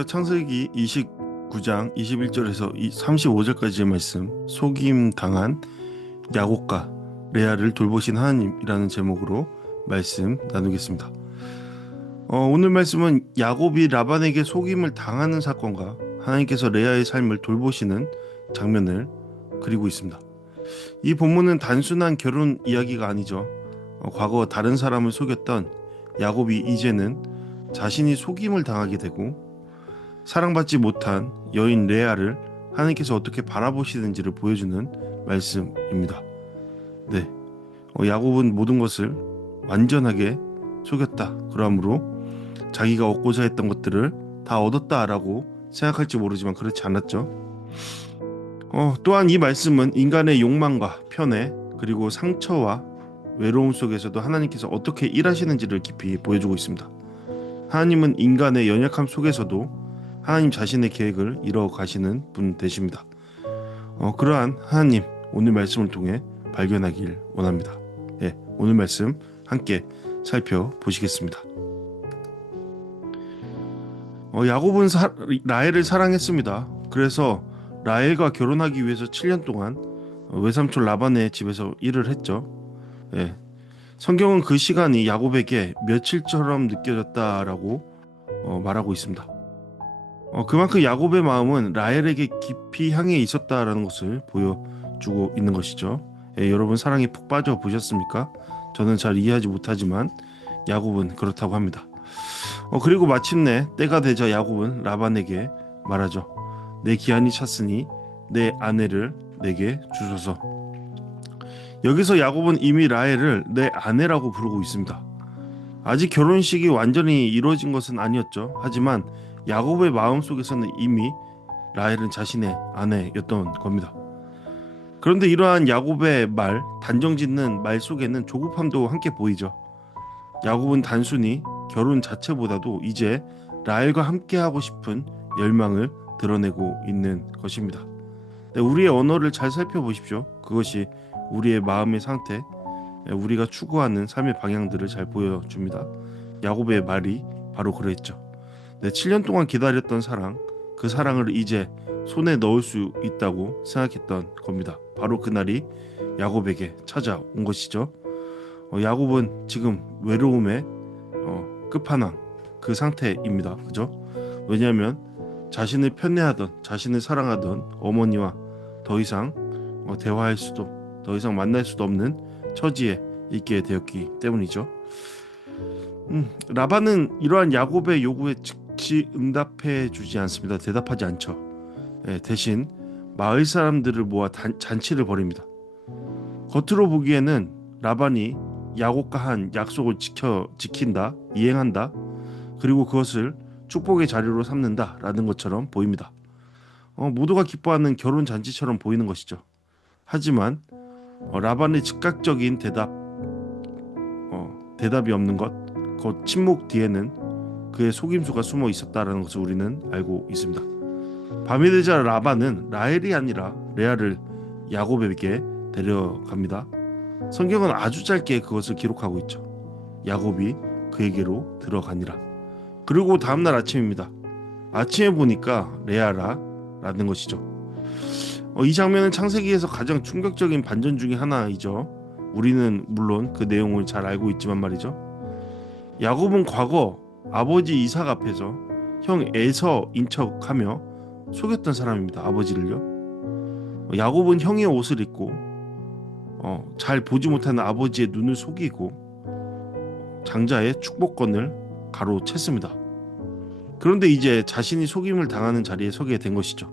제가 창세기 29장 21절에서 35절까지의 말씀, 속임 당한 야곱과 레아를 돌보신 하나님이라는 제목으로 말씀 나누겠습니다. 오늘 말씀은 야곱이 라반에게 속임을 당하는 사건과 하나님께서 레아의 삶을 돌보시는 장면을 그리고 있습니다. 이 본문은 단순한 결혼 이야기가 아니죠. 과거 다른 사람을 속였던 야곱이 이제는 자신이 속임을 당하게 되고 사랑받지 못한 여인 레아를 하나님께서 어떻게 바라보시는지를 보여주는 말씀입니다. 네, 야곱은 모든 것을 완전하게 속였다. 그러므로 자기가 얻고자 했던 것들을 다 얻었다라고 생각할지 모르지만 그렇지 않았죠. 또한 이 말씀은 인간의 욕망과 편애 그리고 상처와 외로움 속에서도 하나님께서 어떻게 일하시는지를 깊이 보여주고 있습니다. 하나님은 인간의 연약함 속에서도 하나님 자신의 계획을 이뤄 가시는 분 되십니다. 그러한 하나님 오늘 말씀을 통해 발견하길 원합니다. 예, 오늘 말씀 함께 살펴보시겠습니다. 야곱은 라헬을 사랑했습니다. 그래서 라헬과 결혼하기 위해서 7년 동안 외삼촌 라반의 집에서 일을 했죠. 예, 성경은 그 시간이 야곱에게 며칠처럼 느껴졌다라고 말하고 있습니다. 그만큼 야곱의 마음은 라헬에게 깊이 향해 있었다라는 것을 보여주고 있는 것이죠. 예, 여러분 사랑에 푹 빠져 보셨습니까? 저는 잘 이해하지 못하지만 야곱은 그렇다고 합니다. 그리고 마침내 때가 되자 야곱은 라반에게 말하죠. 내 기한이 찼으니 내 아내를 내게 주소서. 여기서 야곱은 이미 라헬을 내 아내라고 부르고 있습니다. 아직 결혼식이 완전히 이루어진 것은 아니었죠. 하지만 야곱의 마음속에서는 이미 라헬은 자신의 아내였던 겁니다. 그런데 이러한 야곱의 말, 단정짓는 말 속에는 조급함도 함께 보이죠. 야곱은 단순히 결혼 자체보다도 이제 라헬과 함께하고 싶은 열망을 드러내고 있는 것입니다. 우리의 언어를 잘 살펴보십시오. 그것이 우리의 마음의 상태, 우리가 추구하는 삶의 방향들을 잘 보여줍니다. 야곱의 말이 바로 그랬죠. 7년 동안 기다렸던 사랑, 그 사랑을 이제 손에 넣을 수 있다고 생각했던 겁니다. 바로 그날이 야곱에게 찾아온 것이죠. 야곱은 지금 외로움의 끝판왕 그 상태입니다. 그죠? 왜냐하면 자신을 편애하던, 자신을 사랑하던 어머니와 더 이상 대화할 수도, 더 이상 만날 수도 없는 처지에 있게 되었기 때문이죠. 라반은 이러한 야곱의 요구에 즉시 응답해 주지 않습니다. 대답하지 않죠. 대신 마을 사람들을 모아 잔치를 벌입니다. 겉으로 보기에는 라반이 야곱과 한 약속을 지킨다, 이행한다, 그리고 그것을 축복의 자료로 삼는다라는 것처럼 보입니다. 모두가 기뻐하는 결혼 잔치처럼 보이는 것이죠. 하지만 라반의 즉각적인 대답이 없는 것, 그 침묵 뒤에는 그의 속임수가 숨어 있었다라는 것을 우리는 알고 있습니다. 밤이 되자 라반은 라헬이 아니라 레아를 야곱에게 데려갑니다. 성경은 아주 짧게 그것을 기록하고 있죠. 야곱이 그에게로 들어가니라. 그리고 다음날 아침입니다. 아침에 보니까 레아라는 것이죠. 이 장면은 창세기에서 가장 충격적인 반전 중에 하나이죠. 우리는 물론 그 내용을 잘 알고 있지만 말이죠. 야곱은 과거 아버지 이삭 앞에서 형 에서인 척하며 속였던 사람입니다. 아버지를요. 야곱은 형의 옷을 입고 잘 보지 못하는 아버지의 눈을 속이고 장자의 축복권을 가로챘습니다. 그런데 이제 자신이 속임을 당하는 자리에 서게 된 것이죠.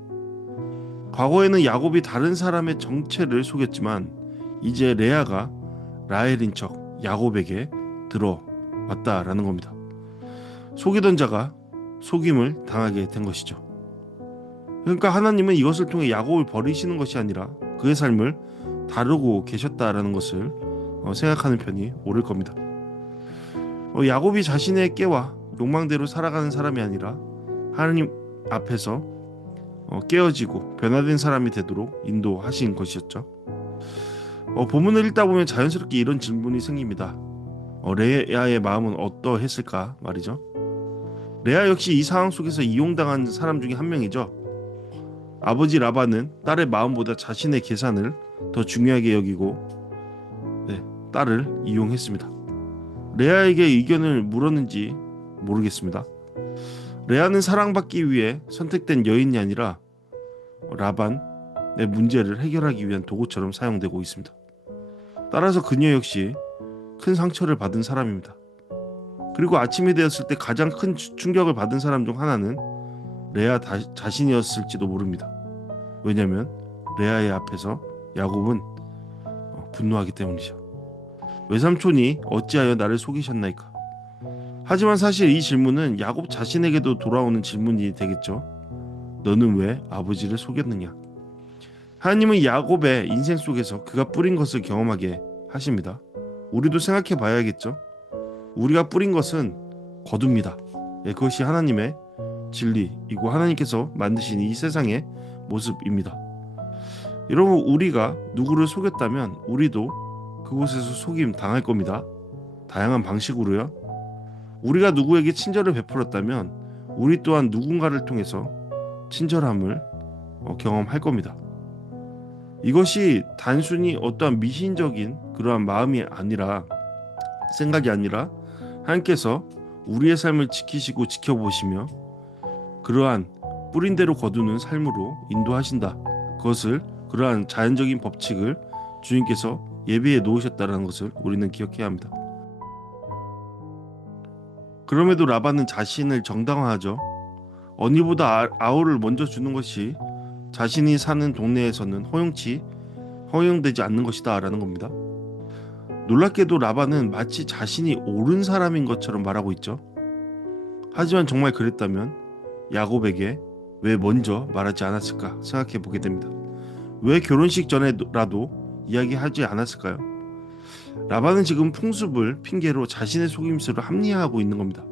과거에는 야곱이 다른 사람의 정체를 속였지만 이제 레아가 라헬인 척 야곱에게 들어왔다라는 겁니다. 속이던 자가 속임을 당하게 된 것이죠. 그러니까 하나님은 이것을 통해 야곱을 버리시는 것이 아니라 그의 삶을 다루고 계셨다라는 것을 생각하는 편이 옳을 겁니다. 야곱이 자신의 깨와 욕망대로 살아가는 사람이 아니라 하나님 앞에서 깨어지고 변화된 사람이 되도록 인도하신 것이었죠. 본문을 읽다 보면 자연스럽게 이런 질문이 생깁니다. 레아의 마음은 어떠했을까 말이죠. 레아 역시 이 상황 속에서 이용당한 사람 중에 한 명이죠. 아버지 라반은 딸의 마음보다 자신의 계산을 더 중요하게 여기고 딸을 이용했습니다. 레아에게 의견을 물었는지 모르겠습니다. 레아는 사랑받기 위해 선택된 여인이 아니라 라반의 문제를 해결하기 위한 도구처럼 사용되고 있습니다. 따라서 그녀 역시 큰 상처를 받은 사람입니다. 그리고 아침이 되었을 때 가장 큰 충격을 받은 사람 중 하나는 레아 자신이었을지도 모릅니다. 왜냐하면 레아의 앞에서 야곱은 분노하기 때문이죠. 외삼촌이 어찌하여 나를 속이셨나이까? 하지만 사실 이 질문은 야곱 자신에게도 돌아오는 질문이 되겠죠. 너는 왜 아버지를 속였느냐? 하나님은 야곱의 인생 속에서 그가 뿌린 것을 경험하게 하십니다. 우리도 생각해 봐야겠죠. 우리가 뿌린 것은 거두입니다. 그것이 하나님의 진리이고 하나님께서 만드신 이 세상의 모습입니다. 여러분, 우리가 누구를 속였다면 우리도 그곳에서 속임 당할 겁니다. 다양한 방식으로요. 우리가 누구에게 친절을 베풀었다면 우리 또한 누군가를 통해서 친절함을 경험할 겁니다. 이것이 단순히 어떠한 미신적인 그러한 마음이 아니라, 생각이 아니라 하나님께서 우리의 삶을 지키시고 지켜보시며 그러한 뿌린 대로 거두는 삶으로 인도하신다. 그것을, 그러한 자연적인 법칙을 주님께서 예비해 놓으셨다는 것을 우리는 기억해야 합니다. 그럼에도 라반은 자신을 정당화하죠. 언니보다 아우를 먼저 주는 것이 자신이 사는 동네에서는 허용되지 않는 것이다 라는 겁니다. 놀랍게도 라반은 마치 자신이 옳은 사람인 것처럼 말하고 있죠. 하지만 정말 그랬다면 야곱에게 왜 먼저 말하지 않았을까 생각해 보게 됩니다. 왜 결혼식 전에라도 이야기하지 않았을까요? 라반은 지금 풍습을 핑계로 자신의 속임수를 합리화하고 있는 겁니다.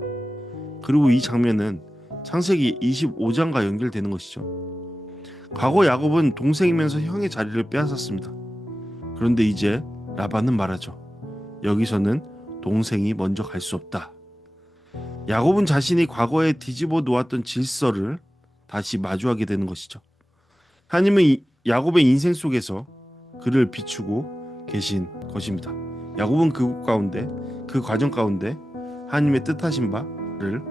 그리고 이 장면은 창세기 25장과 연결되는 것이죠. 과거 야곱은 동생이면서 형의 자리를 빼앗았습니다. 그런데 이제 라반은 말하죠. 여기서는 동생이 먼저 갈 수 없다. 야곱은 자신이 과거에 뒤집어 놓았던 질서를 다시 마주하게 되는 것이죠. 하나님은 야곱의 인생 속에서 그를 비추고 계신 것입니다. 야곱은 그 과정 가운데 하나님의 뜻하신 바를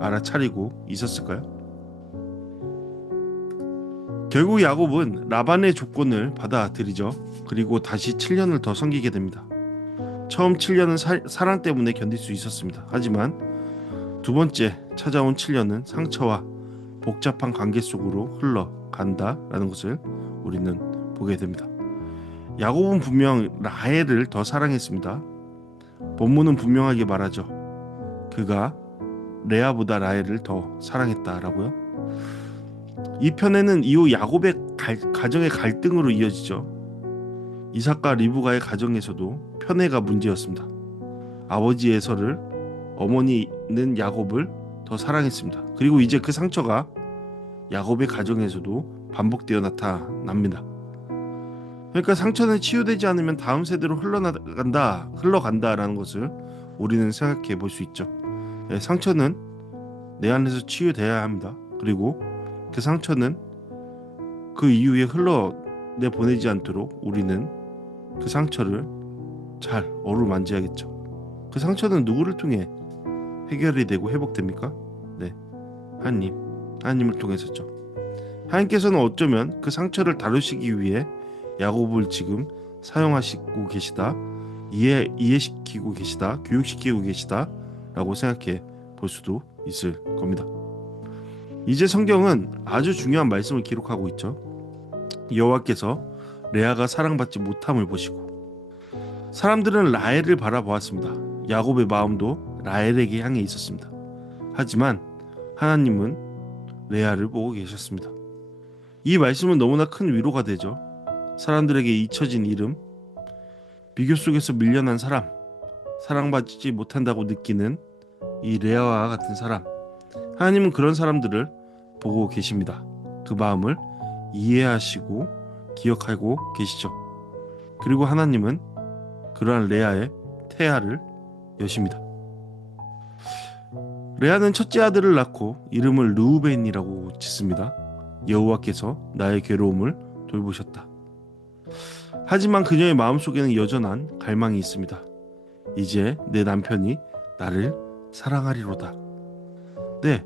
알아차리고 있었을까요? 결국 야곱은 라반의 조건을 받아들이죠. 그리고 다시 7년을 더 섬기게 됩니다. 처음 7년은 사랑 때문에 견딜 수 있었습니다. 하지만 두 번째 찾아온 7년은 상처와 복잡한 관계 속으로 흘러간다라는 것을 우리는 보게 됩니다. 야곱은 분명 라헬을 더 사랑했습니다. 본문은 분명하게 말하죠. 그가 레아보다 라헬을 더 사랑했다라고요. 이 편에는 이후 야곱의 가정의 갈등으로 이어지죠. 이삭과 리브가의 가정에서도 편애가 문제였습니다. 아버지 에서를, 어머니는 야곱을 더 사랑했습니다. 그리고 이제 그 상처가 야곱의 가정에서도 반복되어 나타납니다. 그러니까 상처는 치유되지 않으면 다음 세대로 흘러간다라는 것을 우리는 생각해 볼 수 있죠. 상처는 내 안에서 치유돼야 합니다. 그리고 그 상처는 그 이후에 흘러내보내지 않도록 우리는 그 상처를 잘 어루만져야겠죠. 그 상처는 누구를 통해 해결이 되고 회복됩니까? 네, 하나님을 통해서죠. 하나님께서는 어쩌면 그 상처를 다루시기 위해 야곱을 지금 사용하시고 계시다, 이해시키고 계시다, 교육시키고 계시다 라고 생각해 볼 수도 있을 겁니다. 이제 성경은 아주 중요한 말씀을 기록하고 있죠. 여호와께서 레아가 사랑받지 못함을 보시고, 사람들은 라헬을 바라보았습니다. 야곱의 마음도 라헬에게 향해 있었습니다. 하지만 하나님은 레아를 보고 계셨습니다. 이 말씀은 너무나 큰 위로가 되죠. 사람들에게 잊혀진 이름, 비교 속에서 밀려난 사람, 사랑받지 못한다고 느끼는 이 레아와 같은 사람, 하나님은 그런 사람들을 보고 계십니다. 그 마음을 이해하시고 기억하고 계시죠. 그리고 하나님은 그러한 레아의 태아를 여십니다. 레아는 첫째 아들을 낳고 이름을 르우벤이라고 짓습니다. 여호와께서 나의 괴로움을 돌보셨다. 하지만 그녀의 마음속에는 여전한 갈망이 있습니다. 이제 내 남편이 나를 사랑하리로다. 네,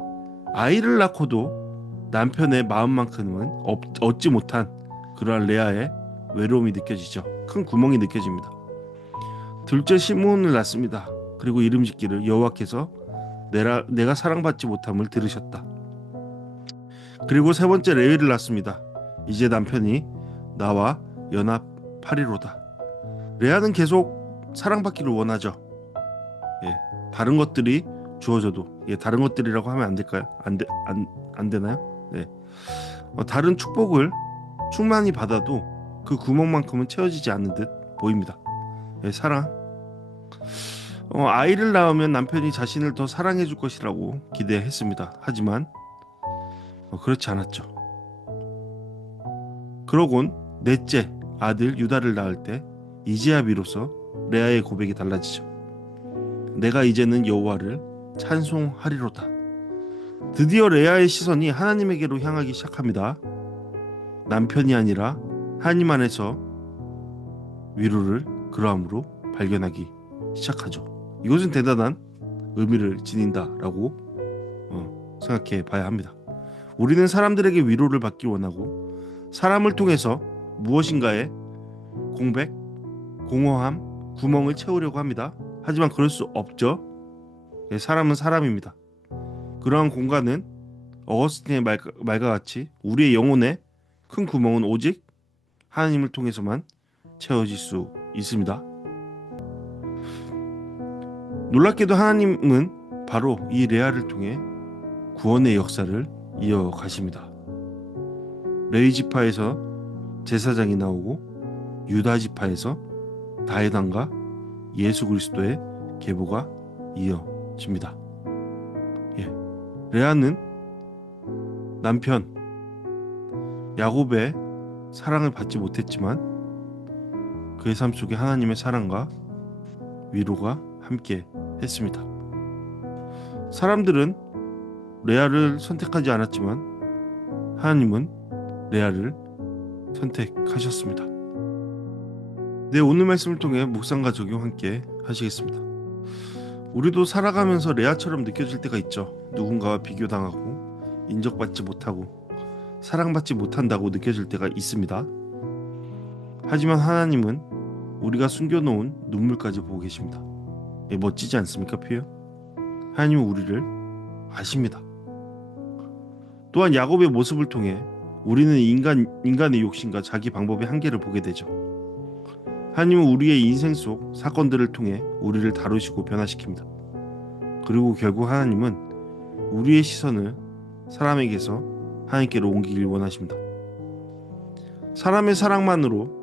아이를 낳고도 남편의 마음만큼은 얻지 못한 그러한 레아의 외로움이 느껴지죠. 큰 구멍이 느껴집니다. 둘째 시므온을 낳습니다. 그리고 이름 짓기를 여호와께서 내가 사랑받지 못함을 들으셨다. 그리고 세 번째 레위를 낳습니다. 이제 남편이 나와 연합하리로다. 레아는 계속 사랑받기를 원하죠. 예, 다른 것들이 주어져도, 다른 것들이라고 하면 안 될까요? 안 되나요? 네. 다른 축복을 충만히 받아도 그 구멍만큼은 채워지지 않는 듯 보입니다. 사랑. 아이를 낳으면 남편이 자신을 더 사랑해 줄 것이라고 기대했습니다. 하지만 그렇지 않았죠. 그러곤 넷째 아들 유다를 낳을 때 이제야 비로소 레아의 고백이 달라지죠. 내가 이제는 여호와를 찬송하리로다. 드디어 레아의 시선이 하나님에게로 향하기 시작합니다. 남편이 아니라 하나님 안에서 위로를 그러함으로 발견하기 시작하죠. 이것은 대단한 의미를 지닌다라고 생각해 봐야 합니다. 우리는 사람들에게 위로를 받기 원하고 사람을 통해서 무엇인가의 공백, 공허함, 구멍을 채우려고 합니다. 하지만 그럴 수 없죠. 사람은 사람입니다. 그러한 공간은 어거스틴의 말과 같이 우리의 영혼에 큰 구멍은 오직 하나님을 통해서만 채워질 수 있습니다. 놀랍게도 하나님은 바로 이 레아를 통해 구원의 역사를 이어가십니다. 레위 지파에서 제사장이 나오고 유다 지파에서 다윗왕과 예수 그리스도의 계보가 이어집니다. 레아는 남편 야곱의 사랑을 받지 못했지만 그의 삶 속에 하나님의 사랑과 위로가 함께 했습니다. 사람들은 레아를 선택하지 않았지만 하나님은 레아를 선택하셨습니다. 네, 오늘 말씀을 통해 묵상과 적용 함께 하시겠습니다. 우리도 살아가면서 레아처럼 느껴질 때가 있죠. 누군가와 비교당하고 인정받지 못하고 사랑받지 못한다고 느껴질 때가 있습니다. 하지만 하나님은 우리가 숨겨놓은 눈물까지 보고 계십니다. 멋지지 않습니까, 표현? 하나님은 우리를 아십니다. 또한 야곱의 모습을 통해 우리는 인간의 욕심과 자기 방법의 한계를 보게 되죠. 하나님은 우리의 인생 속 사건들을 통해 우리를 다루시고 변화시킵니다. 그리고 결국 하나님은 우리의 시선을 사람에게서 하나님께로 옮기길 원하십니다. 사람의 사랑만으로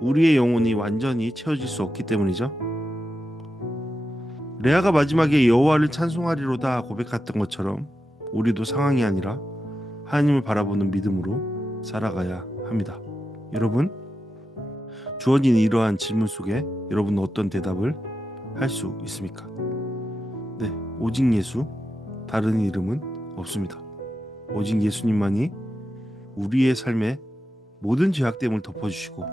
우리의 영혼이 완전히 채워질 수 없기 때문이죠. 레아가 마지막에 여호와를 찬송하리로다 고백했던 것처럼 우리도 상황이 아니라 하나님을 바라보는 믿음으로 살아가야 합니다. 여러분, 주어진 이러한 질문 속에 여러분은 어떤 대답을 할 수 있습니까? 네, 오직 예수, 다른 이름은 없습니다. 오직 예수님만이 우리의 삶의 모든 죄악됨을 덮어주시고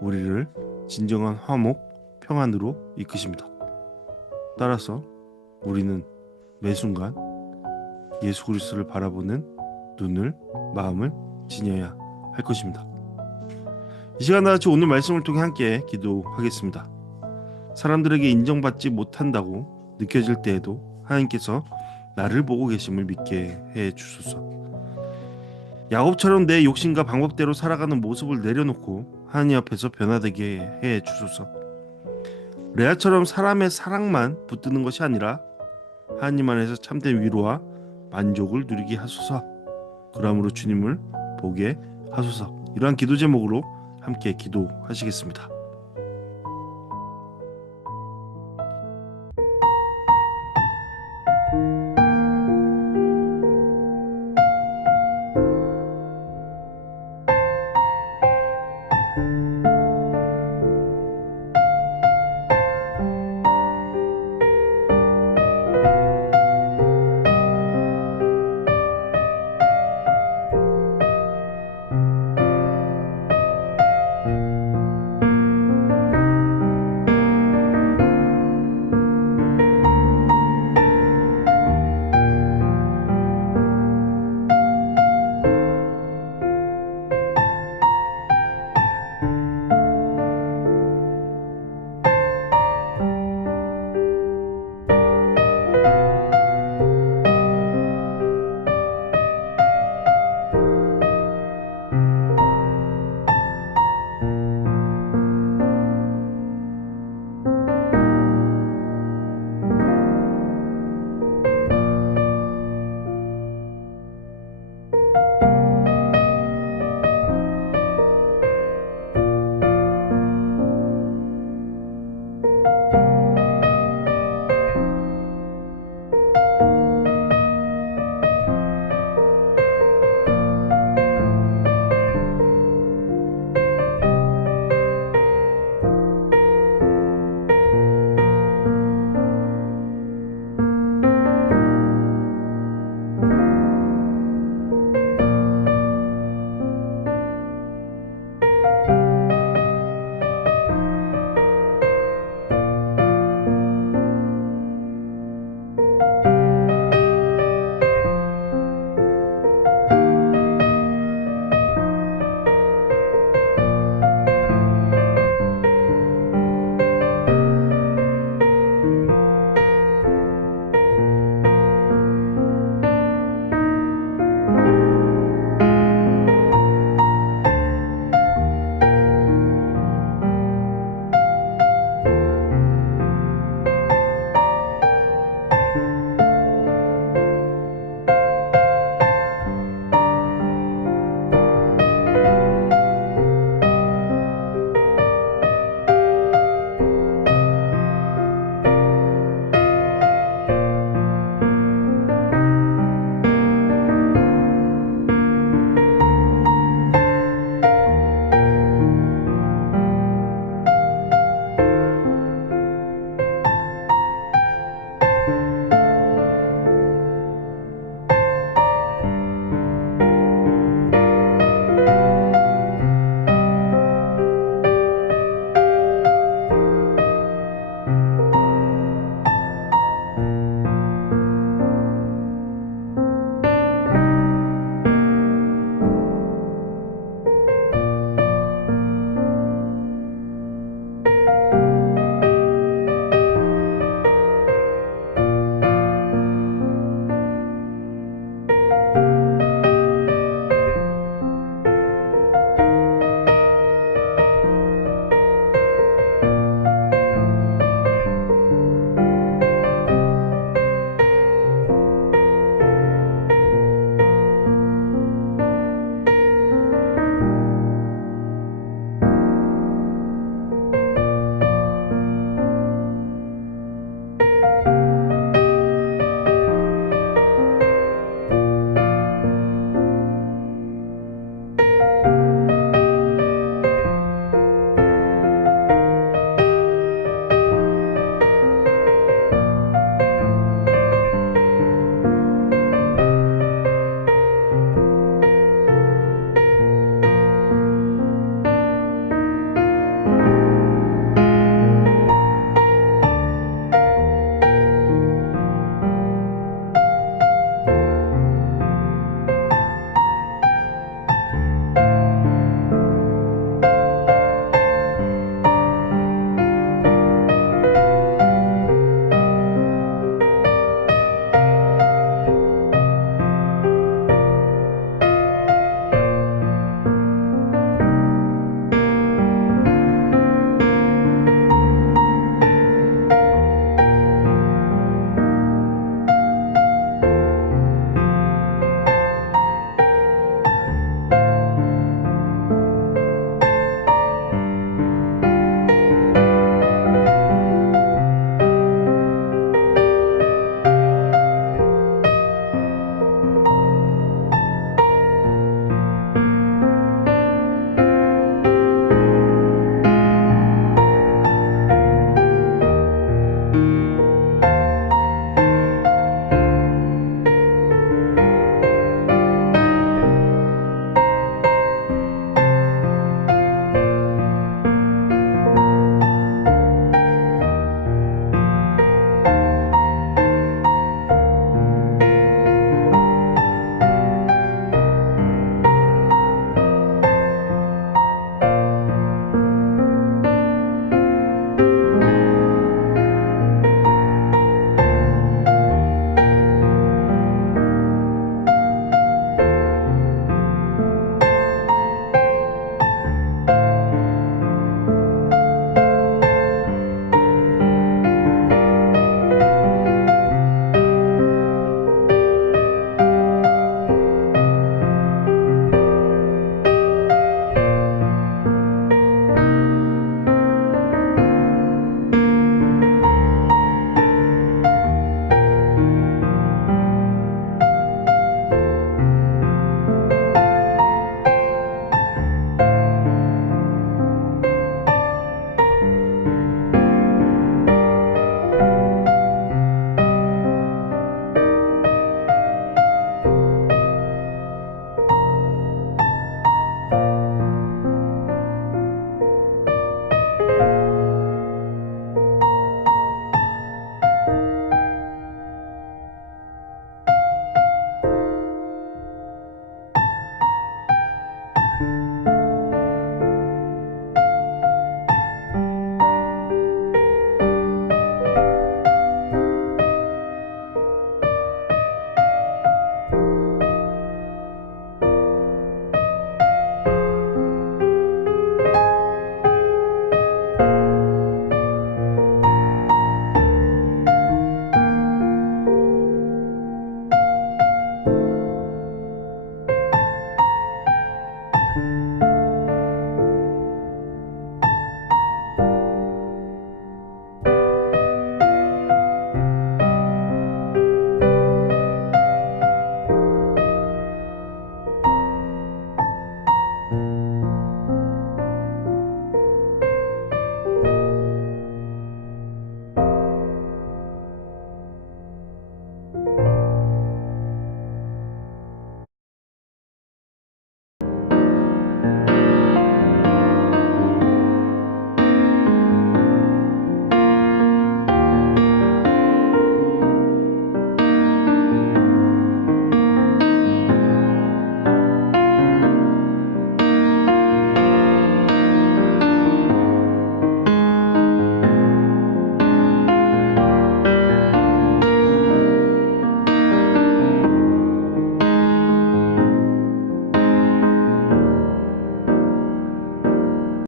우리를 진정한 화목, 평안으로 이끄십니다. 따라서 우리는 매 순간 예수 그리스도를 바라보는 눈을, 마음을 지녀야 할 것입니다. 이 시간 다같이 오늘 말씀을 통해 함께 기도하겠습니다. 사람들에게 인정받지 못한다고 느껴질 때에도 하나님께서 나를 보고 계심을 믿게 해 주소서. 야곱처럼 내 욕심과 방법대로 살아가는 모습을 내려놓고 하나님 앞에서 변화되게 해 주소서. 레아처럼 사람의 사랑만 붙드는 것이 아니라 하나님 안에서 참된 위로와 만족을 누리게 하소서. 그러므로 주님을 보게 하소서. 이러한 기도 제목으로 함께 기도하시겠습니다.